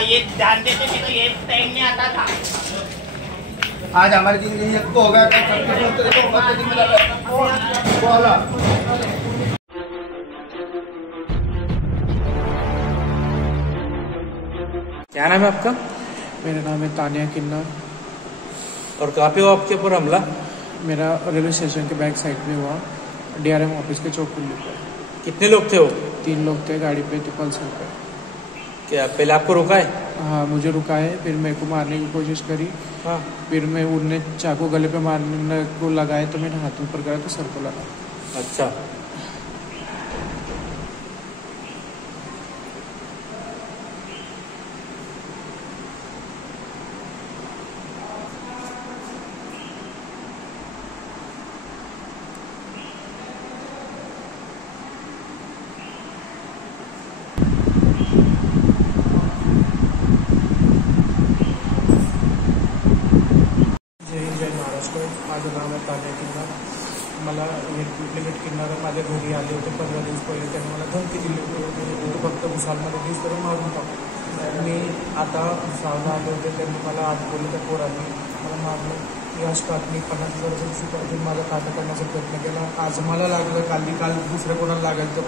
ये ध्यान देते थे तो ये टाइम नहीं आता था। आज हमारे दिन ये तो हो गया क्या नाम है आपका? मेरा नाम है तानिया किन्नर। और कहाँ पे हो आपके ऊपर हमला? मेरा रेलवे स्टेशन के बैक साइड में हुआ, DRM ऑफिस के चौकुल्ली पर। कितने लोग थे वो? 3 लोग थे गाड़ी पे, तो पल्सर पे। क्या पहले आपको रुका है? हाँ, मुझे रुका है, फिर मेरे को मारने की कोशिश करी। हाँ, फिर मैं उनने चाकू गले पे मारने को लगाए तो मैंने हाथ ऊपर करा तो सर को लगा। अच्छा। जय महाराष्ट्र। माझं नाव आहे तानिया किन्नर। मला लिमिट किन्नर माझ्या घरी आले होते 15 दिवस पहिले। त्यांनी मला धमकी दिली होती, तू फक्त भुसालमध्ये दिस तर मारून टाक। मी आता भुसावळला आले होते, त्यांनी मला आठवलं, त्या पोरांनी मला मारलं। यश मी 50,000 शिकवून माझा काटा करण्याचा प्रयत्न केला। आज मला लागलं, काल दुसऱ्या कोणाला लागेल तर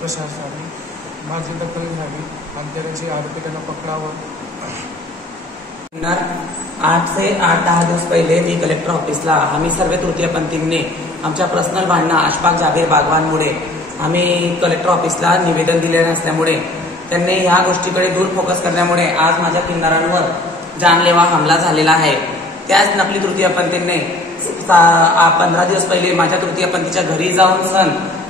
प्रशासनाने माझी दखल घ्यावी आणि त्याची आरोपी त्यांना पकडावं। 8 से 8-10 दिवस पहिले मी कलेक्टर ऑफिसला आम्ही सर्व तृतीयपंथींनी आमच्या पर्सनल भांडणं अशफाक जाबीर बागवानमुळे आम्ही कलेक्टर ऑफिसला निवेदन दिले नसल्यामुळे त्यांनी ह्या गोष्टीकडे दूर फोकस करण्यामुळे आज माझ्या किन्नरांवर जानलेवा हमला झालेला आहे। त्याच नकली तृतीयपंथींनी 15 दिवस पहिले माझ्या तृतीयपंथीच्या घरी जाऊन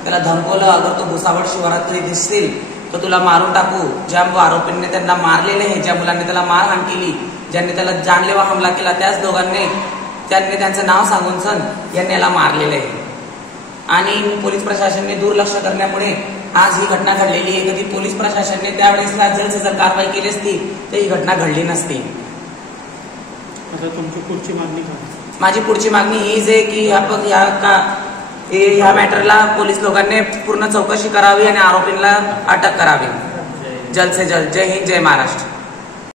त्याला धमकवलं, अगर तो भुसावळ शिवारात कधी दिसतील तर तुला मारून टाकू। ज्या आरोपींनी त्यांना मारलेले आहे, ज्या मुलांनी त्याला मारहाण केली, ज्यांनी त्याला जानलेवा हमला केला, त्याच दोघांनी त्यांचं नाव सांगून यांनी याला मारलेले आहे। आणि पोलीस प्रशासनाने दुर्लक्ष करण्यामुळे आज ही घटना घडलेली आहे। कधी पोलीस प्रशासनाने त्यावेळेसला जर कारवाई केली असती तर ही घटना घडली नसती। आता तुमची पुढची मागणी काय? माझी पुढची मागणी हीच आहे की ह्या मॅटरला पोलीस लोकांनी पूर्ण चौकशी करावी आणि आरोपींना अटक करावी जल्द से जल्द। जय हिंद, जय महाराष्ट्र।